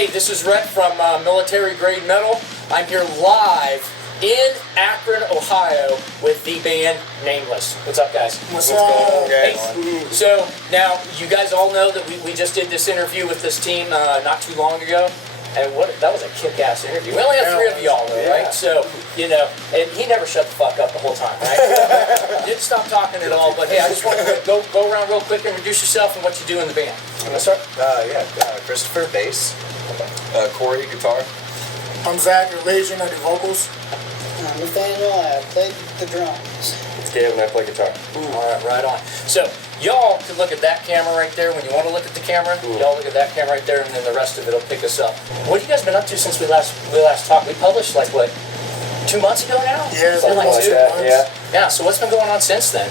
Hey, this is Rhett from Military Grade Metal. I'm here live in Akron, Ohio with the band Nameless. What's up, guys? What's up? Hey, so now you guys all know that we just did this interview with this team not too long ago. And that was a kick-ass interview. We only had 3 of y'all, though, right? So, you know, and he never shut the fuck up the whole time, right? Didn't stop talking at all. But hey, I just want to go around real quick, introduce yourself and what you do in the band. You want to start? Christopher, bass. Corey, guitar. I'm Zach, Relation, I do vocals. I'm Nathaniel, I play the drums. It's Gavin, I play guitar. All right, right on. So, y'all can look at that camera right there when you want to look at the camera. Y'all look at that camera right there, and then the rest of it will pick us up. What have you guys been up to since we last talked? We published, like, what, 2 months ago now? Yeah, Something like like 2 that, months. Yeah, so what's been going on since then?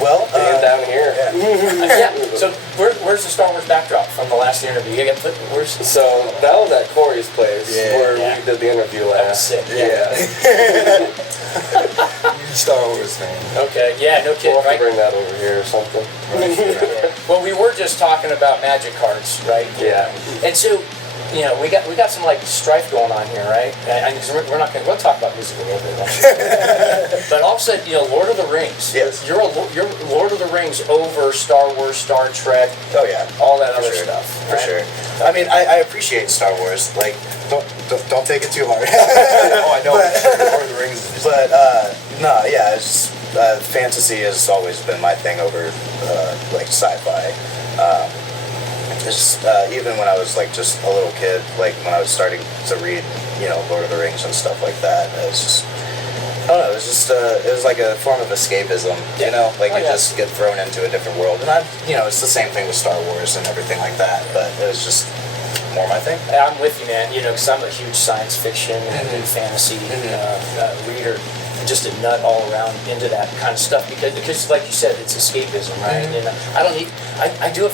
Being down here. Yeah, so where's the Star Wars backdrop from the last interview? You got where's So that was at Corey's place where we did the interview last. That was sick. Yeah. Star Wars fan. Okay, yeah, no kidding, We'll have right? to bring that over here or something. Well, we were just talking about magic cards, right? Yeah. And so, you know, we got some like strife going on here, right? And we'll talk about music a little bit, right? But all of a sudden, you know, Lord of the Rings. Yes. You're Lord of the Rings over Star Wars, Star Trek. Oh yeah, all that for other sure. stuff. For right? sure. I mean, I appreciate Star Wars. Like, don't take it too hard. Oh, I know. Lord of the Rings is just... But no, yeah, it's fantasy has always been my thing over like sci-fi. Just even when I was like just a little kid, like when I was starting to read, you know, Lord of the Rings and stuff like that, it was just, I don't know, it was just it was like a form of escapism, you know, like you just get thrown into a different world, and you know, it's the same thing with Star Wars and everything like that, but it was just more my thing. I'm with you, man. You know, because I'm a huge science fiction and fantasy reader. Just a nut all around into that kind of stuff because like you said, it's escapism, right? And I do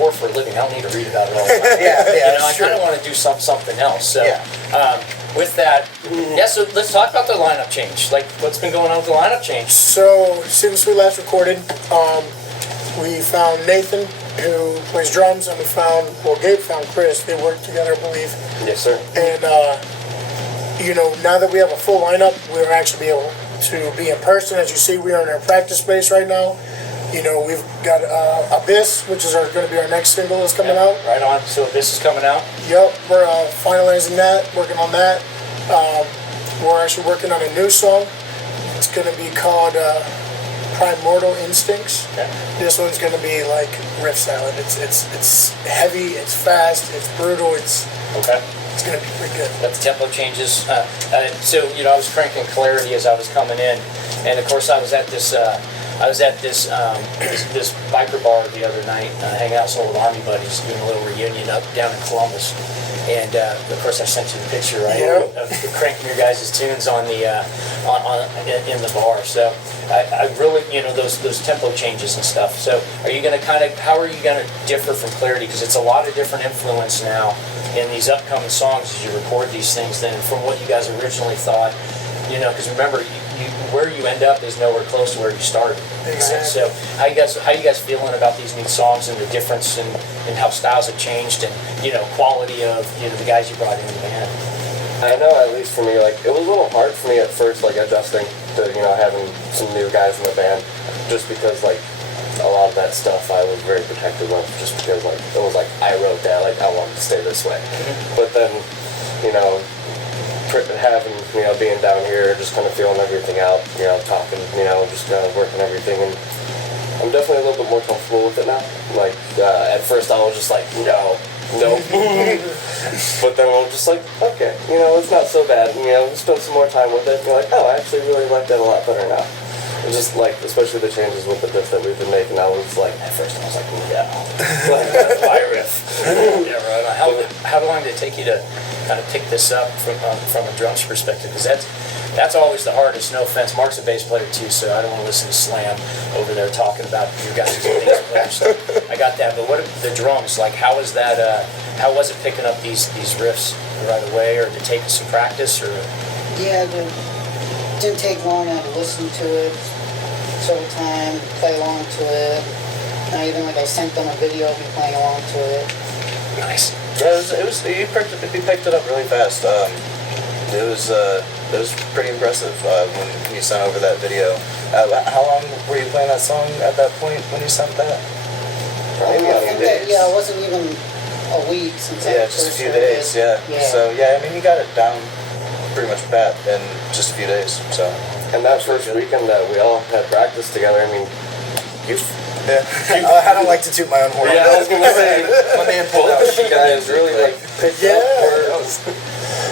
war for a living. I don't need to read about it all the time. You know, I kind of want to do something else. So with that, so let's talk about the lineup change. Like, what's been going on with the lineup change? So, since we last recorded, we found Nathan, who plays drums, and Gabe found Chris. They work together, I believe. Yes, sir. And, you know, now that we have a full lineup, we'll actually be able to be in person. As you see, we are in our practice space right now. You know, we've got Abyss, which is going to be our next single that's coming out. Right on. So this is coming out? Yep, we're finalizing that, working on that. We're actually working on a new song. It's going to be called Primordial Instincts. Okay. This one's going to be like riff salad. It's heavy, it's fast, it's brutal, it's going to be pretty good. But the tempo changes. So, you know, I was cranking Clarity as I was coming in, and of course I was at this this biker bar the other night, hanging out with some old Army buddies, doing a little reunion down in Columbus. And of course I sent you the picture, right, of cranking your guys' tunes on the in the bar. So I really, you know, those tempo changes and stuff. So are you going to how are you going to differ from Clarity? Because it's a lot of different influence now in these upcoming songs as you record these things than from what you guys originally thought. You know, because remember, where you end up is nowhere close to where you started. Exactly. Right? So how you guys feeling about these new songs and the difference in how styles have changed and, you know, quality of, you know, the guys you brought in the band? I know, at least for me, like, it was a little hard for me at first, like, adjusting to, you know, having some new guys in the band, just because, like, a lot of that stuff I was very protective of, just because, like, it was like, I wrote that, like, I wanted to stay this way. But then, you know, having, you know, being down here, just kind of feeling everything out, you know, talking, you know, just kind of working everything, and I'm definitely a little bit more comfortable with it now. Like, at first I was just like, no. But then I'm just like, okay, you know, it's not so bad, and, you know, spend some more time with it, and you're like, oh, I actually really like that a lot better now. And just like, especially the changes with the riff that we've been making, I was like, at first I was like, yeah, like, that's my riff. Yeah, right. How long did it take you to kind of pick this up from a drums perspective? Because that's always the hardest. No offense, Mark's a bass player too, so I don't want to listen to Slam over there talking about you guys as a bass player. So I got that. But what the drums? Like, how was that? How was it picking up these riffs right away, or did it take some practice, or? Yeah, it didn't take long. I had to listen to it several times, play along to it. And I even, like, I sent them a video of me playing along to it. Nice. Yeah, he picked it up really fast. It was pretty impressive when you sent over that video. How long were you playing that song at that point when you sent that? Maybe a few days. Yeah, it wasn't even a week since I just a first few heard days. it. Yeah. So yeah, I mean, he got it down pretty much pat in just a few days. So. And that first weekend that we all had practice together, I mean, Yeah. I don't like to toot my own horn. Yeah, I was gonna say, my man pulled out. you guys really like picked up where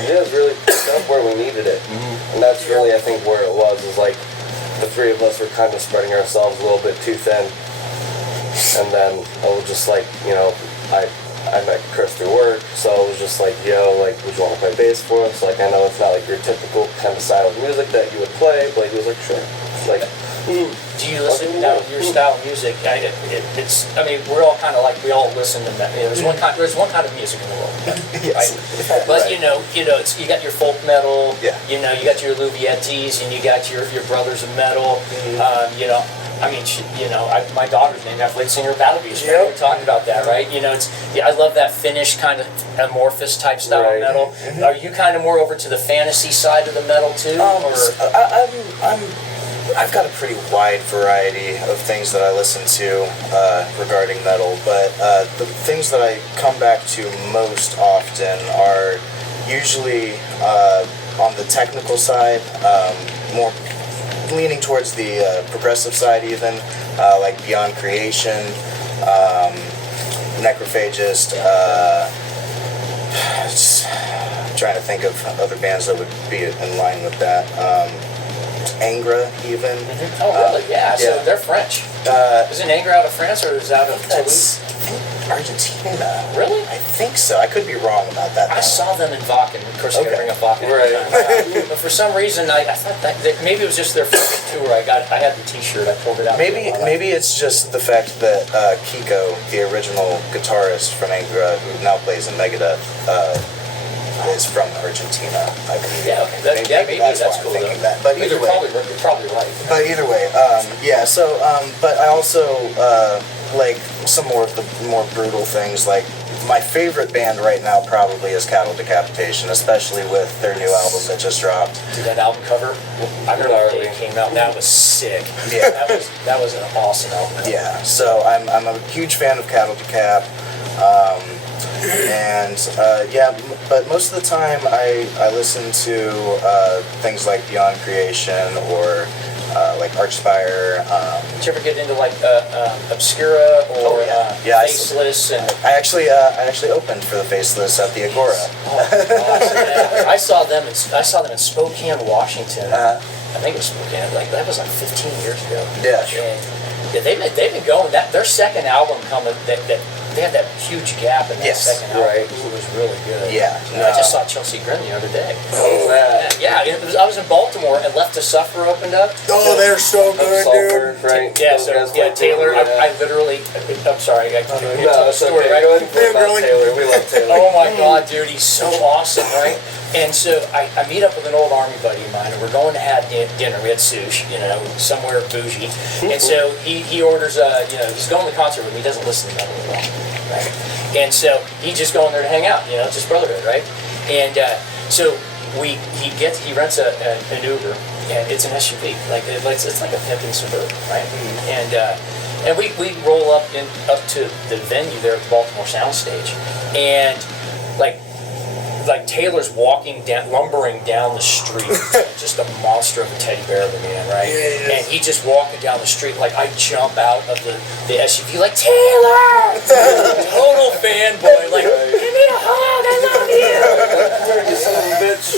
you guys really picked up where we needed it, and that's really I think where it was. Is like the three of us were kind of spreading ourselves a little bit too thin, and then I was just like, I met Chris through work, so I was just like, like, would you want to play bass for us? Like, I know it's not like your typical kind of style of music that you would play, but he was like, sure. Like, Do you listen to your style of music? I mean, we're all kind of like, we all listen to that. There's one kind of music in the world, Yes. right? But Right. you got your folk metal. Yeah. You got your Louviettis, and you got your brothers of metal. I mean, my daughter's named after lead singer of Battle Beast. Right? Yep. We're talking about that, right? I love that Finnish kind of amorphous type style of Right. metal. Are you kind of more over to the fantasy side of the metal too? I've got a pretty wide variety of things that I listen to regarding metal, but the things that I come back to most often are usually on the technical side, more leaning towards the progressive side even, like Beyond Creation, Necrophagist, just trying to think of other bands that would be in line with that. Angra even. Oh, really? Yeah. So yeah. they're French. Isn't Angra out of France or is it out of Toulouse? Argentina. Really? I think so. I could be wrong about that. I saw them in Vakken. Of course, I Okay. gotta bring up Vakken. Right. But for some reason, I thought that maybe it was just their first tour. I had the T-shirt. I pulled it out. Maybe it's just the fact that Kiko, the original guitarist from Angra, who now plays in Megadeth, is from Argentina. I believe. Yeah. Okay. Maybe that's why I'm cool. thinking that. But either way, you're probably right. But either way, yeah. So, but I also like some more of the more brutal things. Like my favorite band right now probably is Cattle Decapitation, especially with their new album that just dropped. Did that album cover? I remember the day it came out. That was sick. Yeah. that was an awesome album. Yeah. So I'm a huge fan of Cattle Decap. But most of the time I listen to things like Beyond Creation or like Archspire. Did you ever get into like Obscura or Faceless? I actually opened for the Faceless at the Agora. Oh, gosh, yeah. I saw them in Spokane, Washington. I think it was Spokane. Like that was like 15 years ago. Yeah. And yeah, they've been going. Their second album coming. They had that huge gap in that second album. Right. It was really good. Yeah. I just saw Chelsea Grin the other day. Oh, that. Yeah. I was in Baltimore and Left to Suffer opened up. Oh, they're so good, dude. Right? Yeah, Those so guys yeah, play Taylor. for me, I literally. I'm sorry. I told you No, the it's story, okay. right? Go ahead and play about Really? Taylor. We love Taylor. Oh my God, dude, he's so awesome, right? And so I meet up with an old Army buddy of mine, and we're going to have dinner. We had sushi, somewhere bougie. And so he orders, he's going to the concert with me. He doesn't listen to metal at all, right? And so he's just going there to hang out, it's his brotherhood, right? And so he rents an Uber, and it's an SUV, it's like a pimping Suburban, right? And we roll up to the venue there at the Baltimore Soundstage, and like Taylor's lumbering down the street, just a monster of a teddy bear of a man, right? Yeah, And he just walking down the street, like I jump out of the SUV, like Taylor, total fanboy, like give me a hug, I love you. You son of a bitch.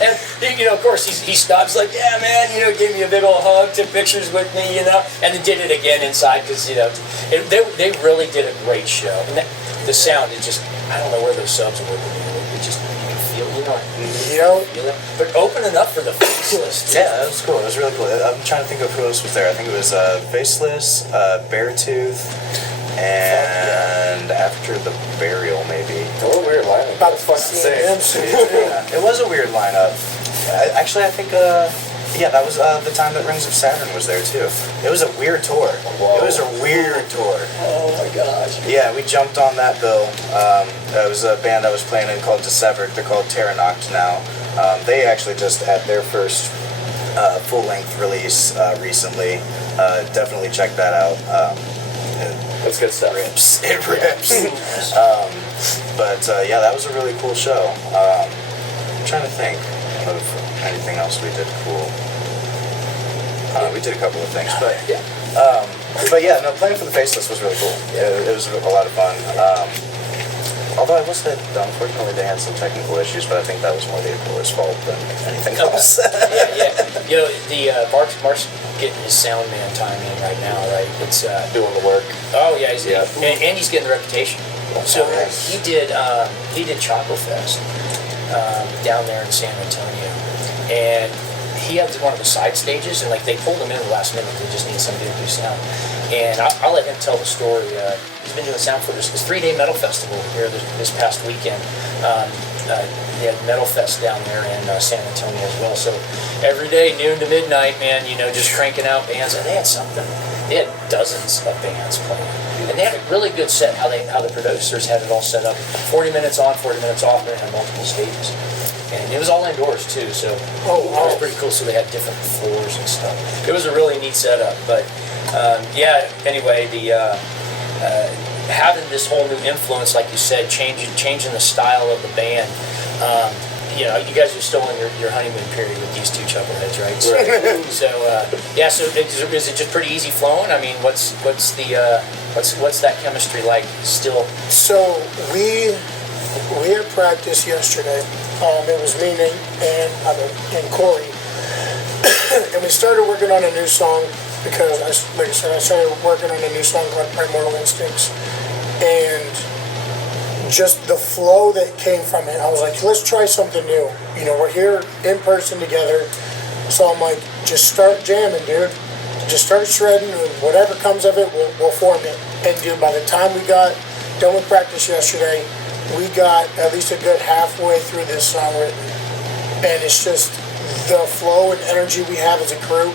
And of course he stops, like yeah man, gave me a big old hug, took pictures with me, and then did it again inside because they really did a great show. And the sound is just, I don't know where those subs are working. It just, you can feel, feel it. But opening up for the Faceless. Yeah, that was cool. It was really cool. I'm trying to think of who else was there. I think it was Faceless, Beartooth, and After the Burial, maybe. What a weird lineup. About to That's fun to say. see him. Yeah, it was a weird lineup. I think Yeah, that was the time that Rings of Saturn was there too. It was a weird tour. Whoa. It was a weird tour. Oh my gosh. Yeah, we jumped on that bill. It was a band I was playing in called Dissevered. They're called Terranoct now. They actually just had their first full-length release recently. Definitely check that out. That's good stuff. It rips. But yeah, that was a really cool show. I'm trying to think of anything else we did cool. We did a couple of things, but yeah, no, playing for the Faceless was really cool. It was a lot of fun. Although I will say, unfortunately, they had some technical issues, but I think that was more the April's fault than anything else. Yeah. You know, Mark's getting his sound man time in right now, right? It's Doing the work. oh yeah, Yeah. and he's getting the reputation. So Nice. he did Choco Fest down there in San Antonio, and he had one of the side stages, and like they pulled him in the last minute. They just needed somebody to do sound, and I'll let him tell the story. He's been doing sound for this 3-day metal festival here this past weekend. They had Metal Fest down there in San Antonio as well. So every day, noon to midnight, man, you know, just cranking out bands. And they had something. They had dozens of bands playing, and they had a really good set. How the producers had it all set up: 40 minutes on, 40 minutes off. And they had multiple stages, and it was all indoors too. So it was pretty cool. So they had different floors and stuff. It was a really neat setup. But yeah, anyway, the having this whole new influence, like you said, changing the style of the band. You know, you guys are still in your honeymoon period with these two chuckleheads, right? So, yeah. So is it just pretty easy flowing? I mean, what's that chemistry like? Still. So we had practice yesterday. It was me, Nate, and Corey, and we started working on a new song because, like I said, I started working on a new song called Primordial Instincts, and just the flow that came from it, I was like, let's try something new. You know, we're here in person together, so I'm like, just start jamming, dude. Just start shredding, and whatever comes of it, we'll form it. And dude, by the time we got done with practice yesterday, we got at least a good halfway through this song written. And it's just the flow and energy we have as a group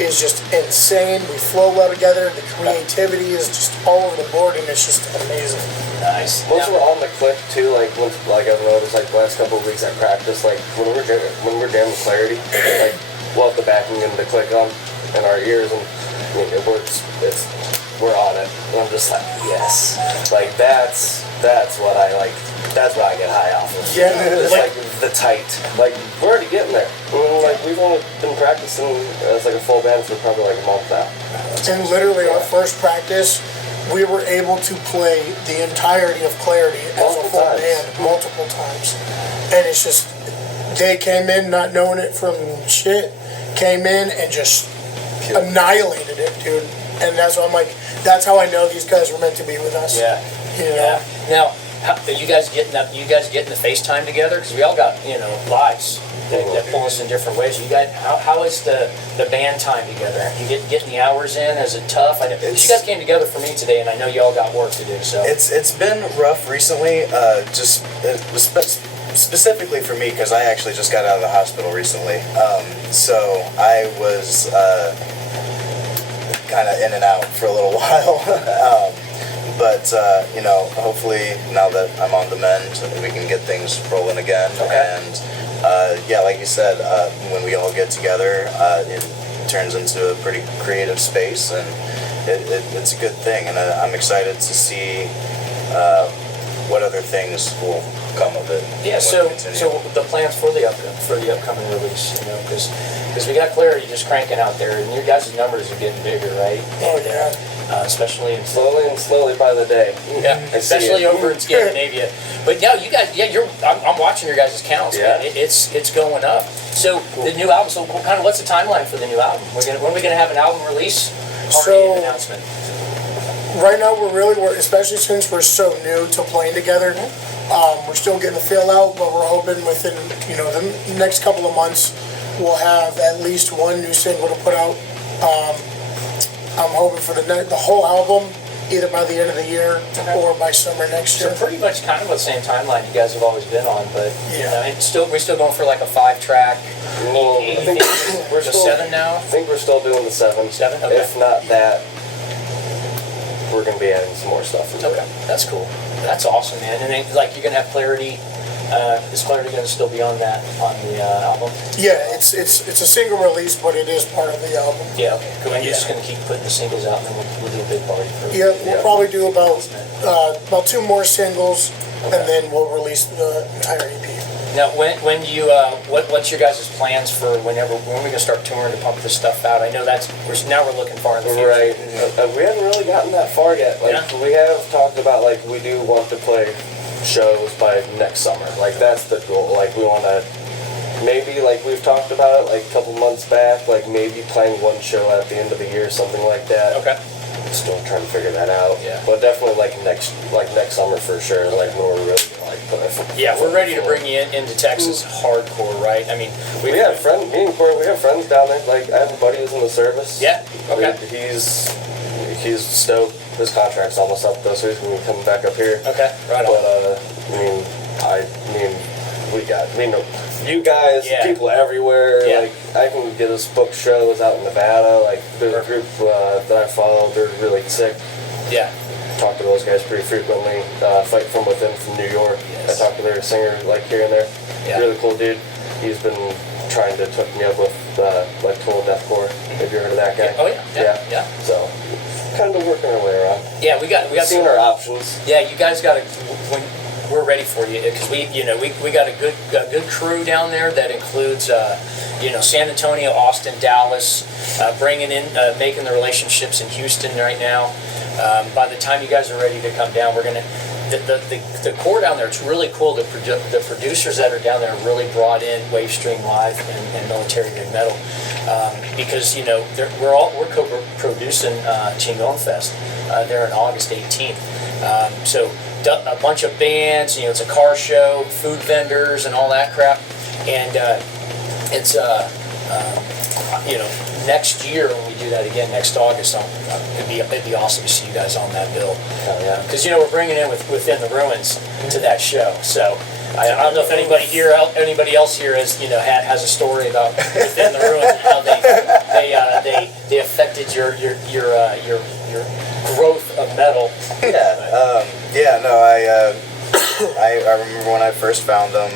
is just insane. We flow well together. The creativity is just all over the board, and it's just amazing. Nice. Most of it on the click too. Like I've noticed, like the last couple of weeks at practice, like when we're jamming Clarity, like we'll have the backing and the click on in our ears, and I mean, it works. We're on it. And I'm just like, yes. Like that's what I like. That's what I get high off of. Yeah, It's like the tight. Like we're already getting there. Like we've only been practicing as like a full band for probably like a month now. And literally our first practice, we were able to play the entirety of Clarity as a full band multiple times. And it's just, they came in not knowing it from shit, came in and just annihilated it, dude. And that's why I'm like, that's how I know these guys were meant to be with us. Yeah. You know? Now, are you guys getting the FaceTime together? Because we all got, you know, lives that pull us in different ways. You guys, how is the band time together? You getting the hours in? Is it tough? I know you guys came together for me today, and I know you all got work to do. So It's been rough recently. Specifically for me, because I actually just got out of the hospital recently. So I was kind of in and out for a little while. But, you know, hopefully now that I'm on the mend, we can get things rolling again. Okay. And, yeah, like you said, when we all get together, it turns into a pretty creative space, and it's a good thing. And I'm excited to see what other things will come of it. yeah. So the plans for the upcoming release, you know, because we got Clarity just cranking out there, and your guys' numbers are getting bigger, right? Oh, yeah. Especially in Slowly by the day. Yeah, especially over in Scandinavia. But no, you guys, yeah, I'm watching your guys' counts. Yeah. Man. It's going up. So the new album. So kind of what's the timeline for the new album? When are we gonna have an album release party announcement? Right now we're especially since we're so new to playing together. We're still getting the feel out, but we're hoping within the next couple of months we'll have at least one new single to put out. I'm hoping for the whole album either by the end of the year or by summer next So year. pretty much kind of the same timeline you guys have always been on, but you Yeah. know, we're still going for like a 5-track. Well, I think we're So still 7 now. I think we're still doing the 7. 7? Okay. If not that, we're gonna be adding some more stuff into Okay, it. that's cool. That's awesome, man. And then, like, you're gonna have Clarity. Is Clarity gonna still be on that on the album? Yeah, it's a single release, but it is part of the album. Yeah. Okay. Cool. And you're just gonna keep putting the singles out, and then we'll do a big party for it. Yeah, we'll probably do about 2 more singles, and then we'll release the entire EP. Now, when do you what's your guys' plans for when we're gonna start touring to pump this stuff out? I know we're looking far in the future. Right. We haven't really gotten that far yet. Like we have talked about, like we do want to play shows by next summer. Like that's the goal. Like we want to maybe, like we've talked about it like a couple months back, like maybe playing 1 show at the end of the year, something like that. Okay. Still trying to figure that out. Yeah. But definitely like next summer for sure. Like when we're really gonna, like put our Yeah, we're ready to bring you into Texas hardcore, right? I mean, me and Corey, we have friends down there. Like I have a buddy who's in the service. Yeah. Okay. He's stoked. His contract's almost up though, so he's gonna be coming back up here. Okay. Right on. But you guys, Yeah. people everywhere. Yeah. Like I can get us booked shows out in Nevada. Like there's a group that I follow. They're really sick. Yeah. Talk to those guys pretty frequently. Fight From Within from New York. Yes. I talk to their singer like here and there. Yeah. Really cool dude. He's been trying to hook me up with like Total Deathcore. Have you heard of that guy? Oh yeah. Yeah. So kind of working our way around. Yeah, we got Seeing some, our options. Yeah, you guys got to. We're ready for you because we got a good crew down there that includes San Antonio, Austin, Dallas, bringing in making the relationships in Houston right now. By the time you guys are ready to come down, we're gonna the core down there. It's really cool. The producers that are down there really brought in Wavestream Live and Military Big Metal because we're co-producing Chingon Fest there on August 18th. So a bunch of bands, it's a car show, food vendors, and all that crap. And it's next year when we do that again next August, it'd be awesome to see you guys on that bill. Because we're bringing in Within the Ruins to that show. So I don't know if anybody else here has a story about Within the Ruins and how they affected your growth of metal. I remember when I first found them,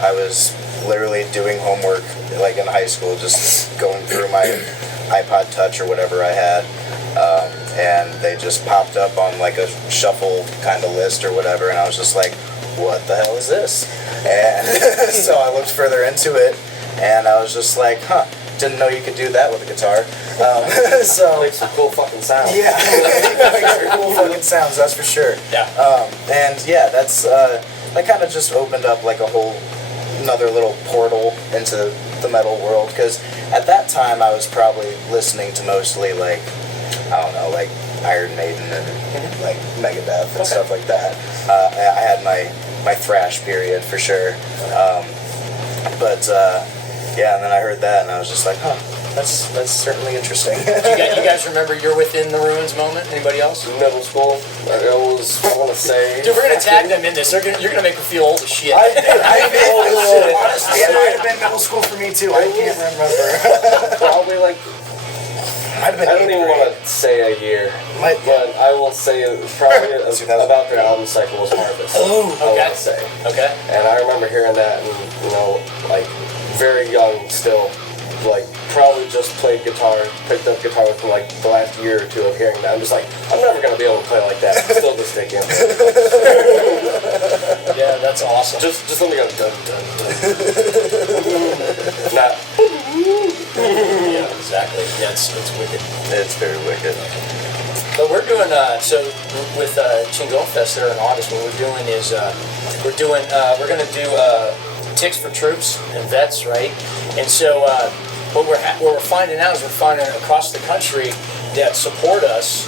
I was literally doing homework like in high school, just going through my iPod Touch or whatever I had, and they just popped up on like a shuffle kind of list or whatever, and I was just like, what the hell is this? And so I looked further into it, and I was just like, didn't know you could do that with a guitar. So Makes some cool fucking sounds. yeah, makes some cool fucking sounds, that's for sure. Yeah. And yeah, that's that kind of just opened up like another little portal into the metal world, because at that time I was probably listening to mostly like, I don't know, like Iron Maiden and like Megadeth and stuff like that. I had my thrash period for sure. Yeah, and then I heard that and I was just like, that's certainly interesting. You guys remember your Within the Ruins moment? Anybody else? Middle school, I want to say. Dude, we're gonna tag them in this. You're gonna make them feel old as shit. I did. Honestly, it might have been middle school for me too. I can't remember. Probably like, Might have been I don't even 8th grade. want to say a year, Might- but I will say it was probably about their album cycle was Harvest. Oh, I okay. want to say. Okay. And I remember hearing that, and like very young still, like probably just picked up guitar within like the last year or two of hearing that. I'm just like, I'm never gonna be able to play like that. I'm still just thinking. Yeah, that's awesome. Just let me go dun dun dun. Not. Yeah, exactly. Yeah, it's wicked. It's very wicked. But we're doing with Chingon Fest there in August. What we're doing is we're gonna do Ticks for Troops and Vets, right? And so what we're finding out is we're finding across the country that support us.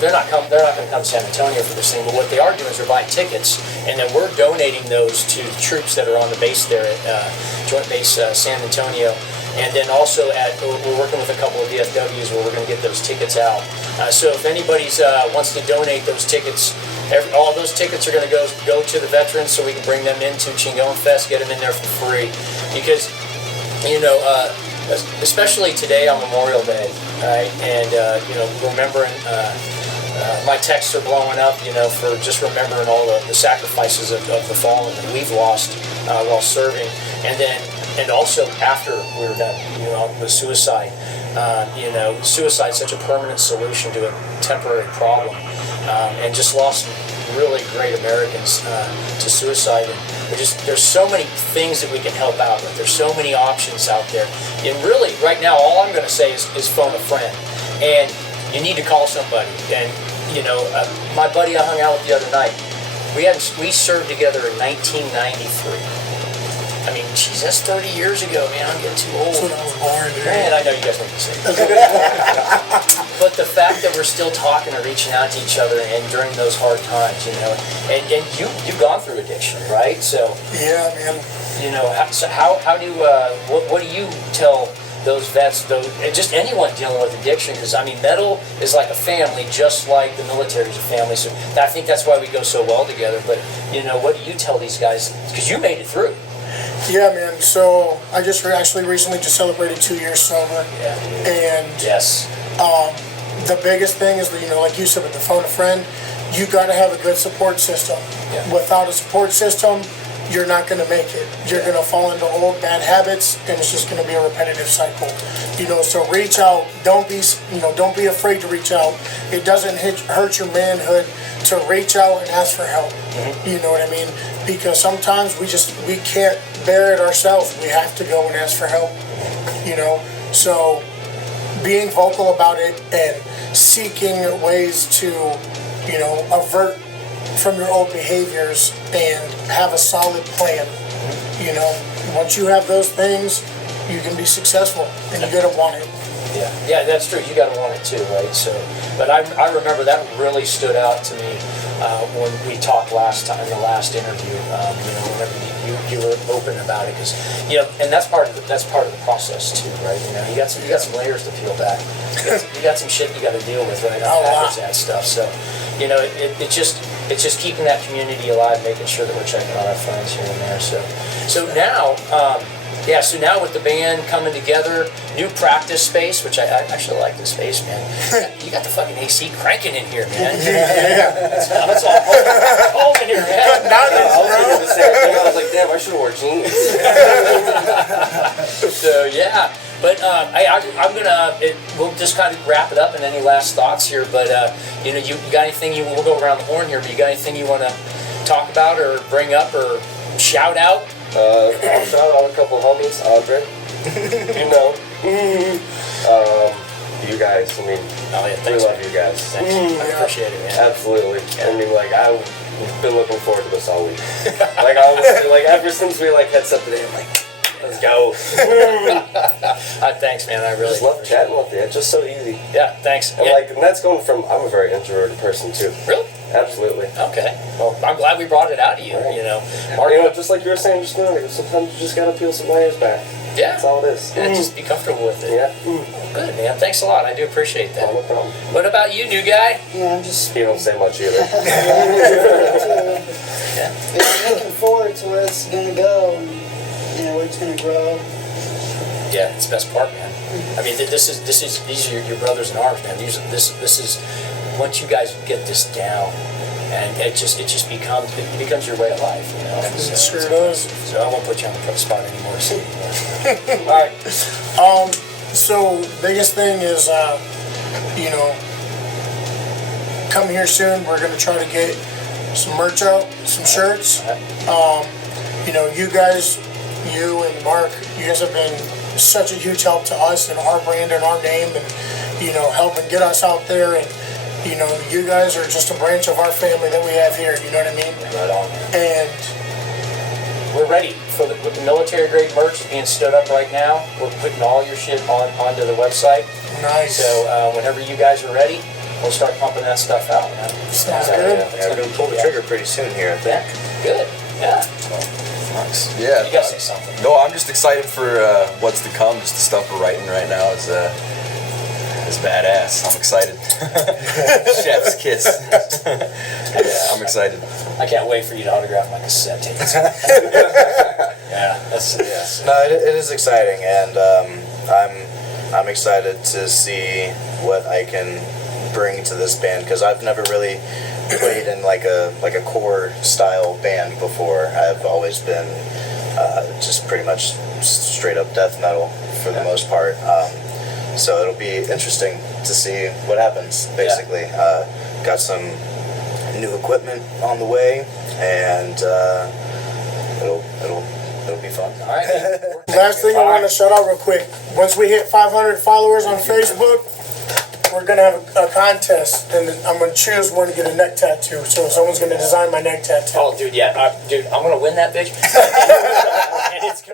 They're not going to come to San Antonio for this thing, but what they are doing is they're buying tickets, and then we're donating those to the troops that are on the base there at Joint Base San Antonio. And then also we're working with a couple of VFWs where we're going to get those tickets out. So if anybody's wants to donate those tickets, all those tickets are going to go to the veterans, so we can bring them into Chingon Fest, get them in there for free. Because, especially today on Memorial Day, right? And remembering. My texts are blowing up, for just remembering all the sacrifices of the fallen that we've lost while serving, and also after we're done, with suicide. Suicide's such a permanent solution to a temporary problem, and just lost some really great Americans to suicide. And there's so many things that we can help out with. There's so many options out there. And really, right now, all I'm going to say is phone a friend. And you need to call somebody. And my buddy I hung out with the other night, we served together in 1993. I mean, geez, that's 30 years ago, man. I'm getting too old. That's when I was born, dude. Man, I know you guys make me sick. But the fact that we're still talking and reaching out to each other, and during those hard times, and you've gone through addiction, right? So yeah, man. So how do what do you tell those vets, and just anyone dealing with addiction? Because I mean, metal is like a family, just like the military is a family. So I think that's why we go so well together. But what do you tell these guys? Because you made it through. Yeah, man. So I just actually recently just celebrated 2 years sober. Yeah. And yes, the biggest thing is, like you said, with the phone a friend, you got to have a good support system. Yeah. Without a support system, you're not going to make it. You're going to fall into old bad habits, and it's just going to be a repetitive cycle. So reach out. Don't be afraid to reach out. It doesn't hurt your manhood to reach out and ask for help. Mm-hmm. You know what I mean? Because sometimes we can't bear it ourselves. We have to go and ask for help. So being vocal about it and seeking ways to, avert from your old behaviors and have a solid plan. Once you have those things, you can be successful, and you gotta want it. Yeah, that's true. You got to want it too, right? So, but I remember that really stood out to me when we talked last time in the last interview. Whenever you were open about it, because and that's part of the process too, right? You got some layers to peel back. You got some shit you got to deal with, right? After that stuff. So, it's just keeping that community alive, making sure that we're checking on our friends here and there. So now. So now with the band coming together, new practice space, which I actually like the space, man. You got the fucking AC cranking in here, man. Yeah. That's all cold in here, man. I was thinking the same thing. I was like, damn, I should have wore jeans. So yeah, but I'm gonna. We'll just kind of wrap it up. And any last thoughts here? But you got anything we'll go around the horn here. But you got anything you want to talk about or bring up or shout out? Shout out a couple of homies, Andre. You guys, I mean, we love you guys. Thanks. I appreciate it, man. Absolutely. I mean, I've been looking forward to this all week. Honestly, ever since we had something, I'm like, let's go. Thanks, man. I really just love chatting with you. It's just so easy. Yeah, thanks. And and that's going from, I'm a very introverted person too. Really? Absolutely. Okay. Well, I'm glad we brought it out of you. Right. Just like you were saying just now, sometimes you just gotta peel some layers back. Yeah. That's all it is. Yeah, just be comfortable with it. Yeah. Good, man. Thanks a lot. I do appreciate that. No problem. What about you, new guy? Yeah, I'm just You don't say much either. I'm looking forward to where it's gonna go and where it's gonna grow. Yeah, it's the best part, man. I mean, these are your brothers in arms, man. This is once you guys get this down, and it becomes your way of life, It sure does. So I won't put you on the spot anymore. So, All right. So biggest thing is, come here soon. We're gonna try to get some merch out, some shirts. You guys, you and Mark, you guys have been such a huge help to us and our brand and our name, and helping get us out there. And you guys are just a branch of our family that we have here. You know what I mean? right on, man. And We're ready for the military grade merch is being stood up right now. We're putting all your shit onto the website. nice. So whenever you guys are ready, we'll start pumping that stuff out, man. Sounds good. Yeah, we're gonna pull the trigger pretty soon here, I think. Yeah, good. Yeah. Nice. Yeah. You gotta say something. No, I'm just excited for what's to come. Just the stuff we're writing right now is badass. I'm excited. Chef's kiss. Yeah, I'm excited. I can't wait for you to autograph my cassette tapes. Yeah, that's No, it is exciting, and I'm excited to see what I can bring to this band, because I've never really played in like a core style band before. I've always been just pretty much straight up death metal for the most part. So it'll be interesting to see what happens. Basically, got some new equipment on the way, and it'll be fun. all right. Last thing I want to shout out real quick. Once we hit 500 followers on Facebook, we're gonna have a contest, and I'm gonna choose one to get a neck tattoo. So someone's gonna design my neck tattoo. Oh, dude, yeah, dude, I'm gonna win that bitch. And it's